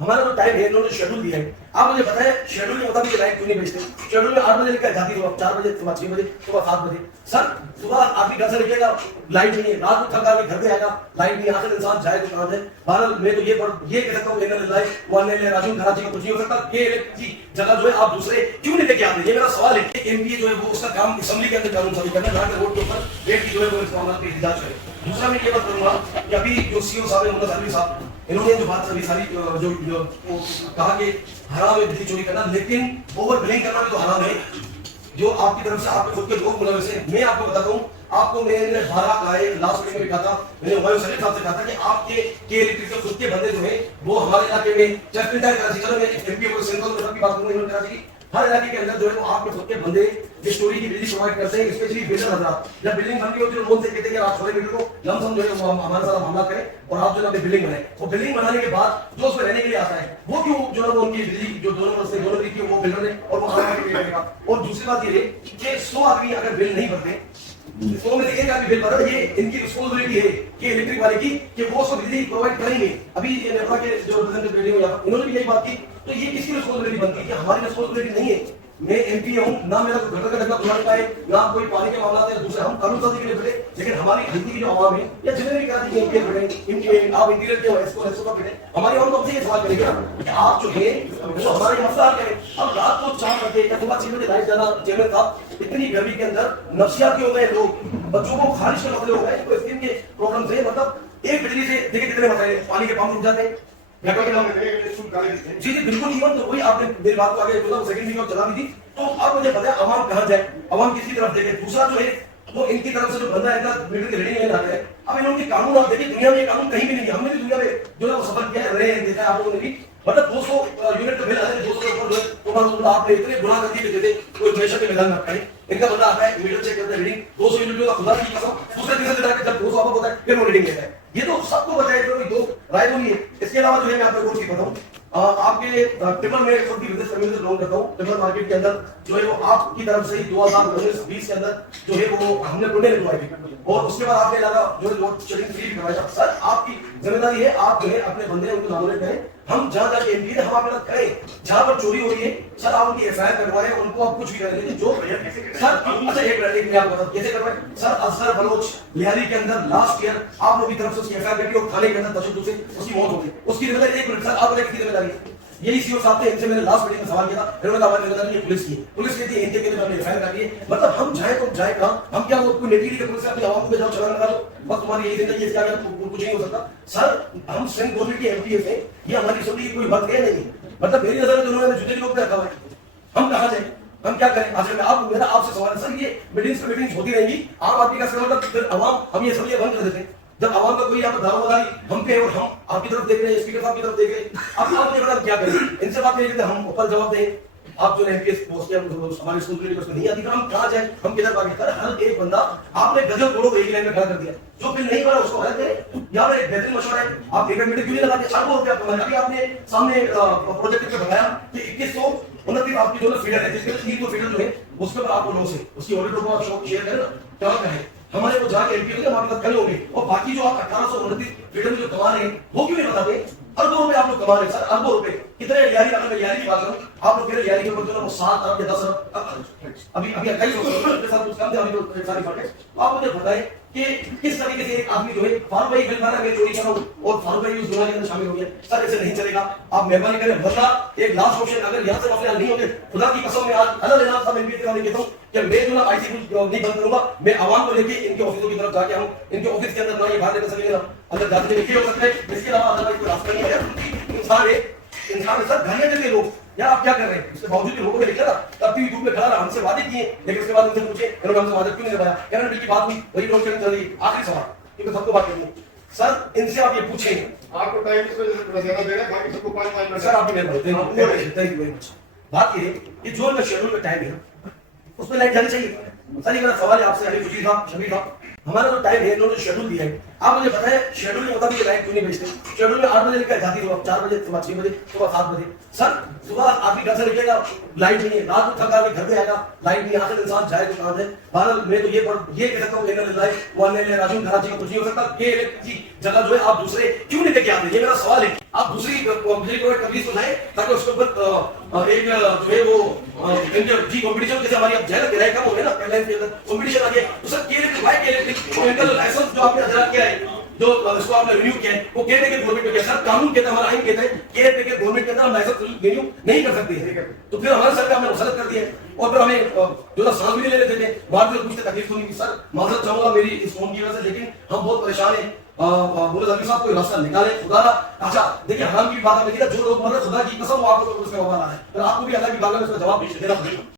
हमारा जो टाइम है इन्होंने शेड्यूल दिया है, आप मुझे बताएं शेड्यूल में मुताबिक लाइट क्यों नहीं भेजते? शेड्यूल में 8 बजे लिखा जाती हो, 4 बजे, सुबह 6 बजे, सुबह 7 बजे। सर सुबह आपकी घर से निकलेगा लाइट नहीं है, रात को थक के घर पे आएगा लाइट नहीं, आखिर इंसान जाए तो कहां जाए? भारत में तो ये कह सकता हूँ राजू कराची का कुछ नहीं हो सकता। ये की जगह जो है आप दूसरे क्यों नहीं लेके आते? ये मेरा सवाल है। एमपी जो है वो उसका काम असेंबली के अंदर कानून सभी करना, जहाँ रोड के ऊपर रेट की जो है वो इस्तेमाल की इजाजत है। दूसरा मैं ये बात करूंगा कि अभी जो सीओ साहब है मुहम्मद अली साहब, इन्होंने जो बात सभी सारी जो कहा कि हराम है बिजली चोरी करना, लेकिन ओवर बिलिंग करना भी तो हराम है। जो आपकी तरफ से आपके खुद के लोग मुलविस हैं। मैं आपको बताता हूँ, आपको मैंने 12 का लास्ट मीटिंग में कहा था, मैंने हुमायूं सलीम साहब से कहा था कि आपके के इलेक्ट्रिक के खुद के बंदे जो है वो हमारे इलाके में जस्टिस कराची, चलो मैं एमपी को सिंगल में की बात करूंगा, इन्होंने कराची की हर इलाके के अंदर जो है वो आपके खुद के बंदे स्टोरी की बिजली प्रोवाइड करते हैं, स्पेशली बिल्डर हजरात। जब बिल्डिंग बनती होती है लोन से कहते हैं कि आप 16 मीटर को लमसम जो है वो हमारे साथ मामला करें और आप जो है बिल्डिंग बनाए। वो बिल्डिंग बनाने के बाद जो उसमें रहने के लिए आता है वो क्यों जो है वो उनकी बिजली जो दोनों तरीके वो बिल्डर है और वो हमारे पे करेगा। और दूसरी बात ये है कि 100 आदमी अगर बिल नहीं भरते, 100 में से एक आदमी बिल भरा, ये इनकी रिस्पांसिबिलिटी है कि इलेक्ट्रिक वाले की कि वो उसको बिजली प्रोवाइड करेंगे। अभी ये नेपरा के जो रिप्रेजेंटेटिव है इन्होंने भी यही बात की, तो ये किसकी रिस्पांसिबिलिटी बनती है कि हमारी रिस्पांसिबिलिटी नहीं है। मैं एमपी हूं ना, मेरा घर का धक्का तुम्हारे पाए ना कोई पानी के मामला है, दूसरे हम कानून साजी के लिए बैठे, लेकिन हमारी हल्दी की जो आवाम है या जितने भी कराची के एमपी बैठे, इनके आप इंटीरियर के हो एसको का बैठे, हमारी आवाम तो ये सवाल करेगी ना कि आप जो है तो हमारे मसला हल करें। अब रात को 4 बजे या सुबह 6 बजे लाइट जाना, चेयरमैन साहब इतनी गर्मी के अंदर नफ्सियाती हो गए लोग, बच्चों को खारिश के मसले हो गए, तो स्किन के प्रॉब्लम से मतलब एक बिजली से देखिए कितने मसले, पानी के पंप रुक जाते हैं। जी जी बिल्कुल, इवन तो वही आपने मेरी बात को आगे सेकंड वीडियो चला दी थी। तो अब मुझे पता है अवाम कहां जाए, अवाम किसकी तरफ देखे। दूसरा जो है वो इनकी तरफ से जो बंदा है मीटर की रीडिंग लेने आता है। अब इन्होंने कानून आप देखिए, दुनिया में ये कानून कहीं भी नहीं है, हमने भी दुनिया में जो है वो सफर किया है, रहे हैं, देखा है आप लोगों ने भी। मतलब 200 यूनिट का बिल आता है, 200 के ऊपर जो है आपने इतने गुनाह कर दिए थे कोई हमेशा के मैदान में आता है। इनका बंदा आता है मीटर चेक करता है, रीडिंग 200 यूनिट का खुदा की कसम, दूसरे तीसरे दिन आकर जब 200 आपको होता है फिर वो रीडिंग लेता है। ये तो सबको बताया, कोई दो राय तो नहीं है। इसके अलावा जो है मैं आपको और चीज बताऊं, आपके टिम्बर में खुद की बिजनेस कम्युनिटी से लोन करता हूँ। टिम्बर मार्केट के अंदर जो है वो आपकी तरफ से 2019-20 के अंदर जो है वो हमने टोटे लगवाई और उसके बाद आपने लगा जो लोड शेडिंग फ्री करवाया। सर आपकी जिम्मेदारी है, आप जो है अपने बंदे उनको नॉमिनेट करें, हम जहां जाके एमपी है हम आपके साथ करें। जहां पर चोरी हो रही है सर आप उनकी एफआईआर करवाएं, उनको आप कुछ भी करें, लेकिन जो सर अच्छा एक मिनट मैं आपको बता कैसे करवाएं। सर असगर बलोच लिहारी के अंदर लास्ट ईयर आप लोग की तरफ से उसकी एफआईआर करके और थाने के अंदर तशद्दुद से उसकी मौत हो गई। उसकी जिम्मेदारी एक मिनट सर आप बताइए किसकी जिम्मेदारी है? यही सीओ साहब ने इनसे मैंने लास्ट मीटिंग में सवाल किया था, फिर हमारी जिम्मेदारी है पुलिस की। पुलिस कहती है इनके केस में एफआईआर कर दिए, मतलब हम जाए तो जाए कहां? हम क्या वो कोई नेगेटिव पुलिस अपनी आवाम में जाओ चलान लगा लो, बस तुम्हारी यही जिंदगी है, क्या कुछ नहीं हो सकता। सर हम सेंट्रल गवर्नमेंट के एमपीएस हैं, ये हमारी असेंबली की कोई बात है नहीं। मतलब मेरी नजर में तो उन्होंने जुटे लोग रखा हुआ है, हम कहां जाए, हम क्या करें? आखिर में आप मेरा आपसे सवाल है सर, ये मीटिंग्स होती रहेंगी, आम आदमी का मतलब फिर आवाम हम ये सब बंद कर देते हैं। जब आवाम का कोई यहाँ पर दारोमदारी हम पे और हम आपकी तरफ देख रहे हैं, स्पीकर साहब की तरफ देख रहे हैं, अब आप ये बता क्या करें? इनसे बात करें हम ऊपर जवाब दें, आप जो एमपीएस पोस्ट हमारी स्कूल में नहीं आती, हम कहां जाए, हम किधर भागे? हर एक बंदा आपने गजल तोड़ो एक लाइन में खड़ा कर दिया, जो बिल नहीं बना उसको हटा करें। यहाँ पर एक बेहतरीन मशवरा है, आप पेमेंट मीटर क्यों नहीं लगाते? अरबों रुपया कमाए। अभी आपने सामने प्रोजेक्ट पे बताया कि 2129 आपकी जो फीडर है, जिसके 3 फीडर जो है उसके ऊपर आपको लॉस है, उसकी ऑडिट को आप शेयर करें ना, क्या है हमारे को जाके एमपी होंगे, हमारे साथ खड़े होंगे, और बाकी जो आप 1829 फीडर में जो कमा रहे हैं वो क्यों नहीं बताते? अरबों रुपए आप लोग कमा रहे हैं सर, अरबों रुपए। कितने लियारी, अगर मैं लियारी की बात करूं, आप लोग मेरे लियारी के ऊपर जो 7 अरब या 10 अरब अभी 28 के साथ कुछ काम थे, अभी तो सारी फर्क है। तो आप मुझे बताएं कि किस तरीके से एक आदमी जो है फारूक भाई बिल मारा मैं चोरी कर रहा हूं और फारूक भाई उस जुर्माने के अंदर शामिल हो गया। सर ऐसे नहीं चलेगा, आप मेहरबानी करें, वरना एक लास्ट ऑप्शन अगर यहां से मसले हल नहीं होंगे, खुदा की कसम मैं आज अलग अलग सब एमपी के वाले कहता हूं कि मैं जो ना आईसी नहीं बंद करूंगा, मैं आवाम को लेके इनके ऑफिसों की तरफ जाके आऊं, इनके ऑफिस के अंदर ना ये बाहर लेकर सकेंगे ना अंदर जाते देखिए हो सकता है। इसके अलावा अदरवाइज कोई रास्ता नहीं है। इंसान सर धरने देते लोग, यार आप क्या कर रहे हैं? इसके बावजूद भी लोगों ने लिखा था, तब भी यूट्यूब में खड़ा रहा, हमसे वादे किए, लेकिन उसके बाद उनसे पूछे इन्होंने हमसे वादा क्यों नहीं निभाया? कहना बिल की बात हुई, वही लोग चल रही। आखिरी सवाल, क्योंकि सबको बात करनी है सर, इनसे आप ये पूछेंगे, आपको टाइम इस वजह से ज्यादा दे रहे हैं, बाकी सबको 5 मिनट। सर आपकी मेहरबानी, थैंक यू वेरी मच। बात ये है कि जो शेड्यूल का टाइम है उसमें लाइट जानी चाहिए। सर ये मेरा सवाल है आपसे, अली खुशी साहब, शबीर साहब, हमारा जो टाइम है इन्होंने शेड्यूल दिया है, आप मुझे बताएं शेड्यूल के मुताबिक लाइट क्यों नहीं भेजते? शेड्यूल में 8 बजे निकल जाती है, 4 बजे, सुबह 6 बजे, सुबह 7 बजे। सर सुबह आदमी घर से निकलेगा, लाइट नहीं है, रात को थका के घर पे आएगा, लाइट नहीं, आखिर इंसान जाए तो कहां से? भारत में तो ये कह सकता हूँ राजू कराची का कुछ नहीं हो सकता। ये इलेक्ट्रिसिटी जगह जो है आप दूसरे क्यों नहीं लेके आते? ये मेरा सवाल है। आप दूसरी बिजली प्रोवाइड करनी तो लाए ताकि उसके ऊपर एक जो है वो जी कंपटीशन जैसे हमारी अब जाएगा किराए कम हो गया ना, एयरलाइन के अंदर कंपटीशन आ गया, तो सर के इलेक्ट्रिक लाइसेंस जो आपने हजरात किया है, जो इसको आपने रिन्यू किया है, वो केयर टेकर गवर्नमेंट में किया। सर कानून कहता है, हमारा आइन कहता है केयर टेकर गवर्नमेंट के अंदर हम लाइसेंस रिन्यू नहीं कर सकते हैं। तो फिर हमारे सरकार ने मसलत कर दिया है और फिर हमें जो ना सांस भी नहीं ले लेते थे, बाद में पूछते तकलीफ होनी। सर माजरत चाहूंगा मेरी इस फोन की वजह से, लेकिन हम बहुत परेशान हैं। बोले जमीर साहब कोई रास्ता निकाले खुदा ना। अच्छा देखिए हराम की बात है, जो लोग मतलब खुदा की कसम वो आपको उसका बवाल आ रहा है, पर आपको भी अल्लाह की बात में उसका जवाब देना पड़ेगा।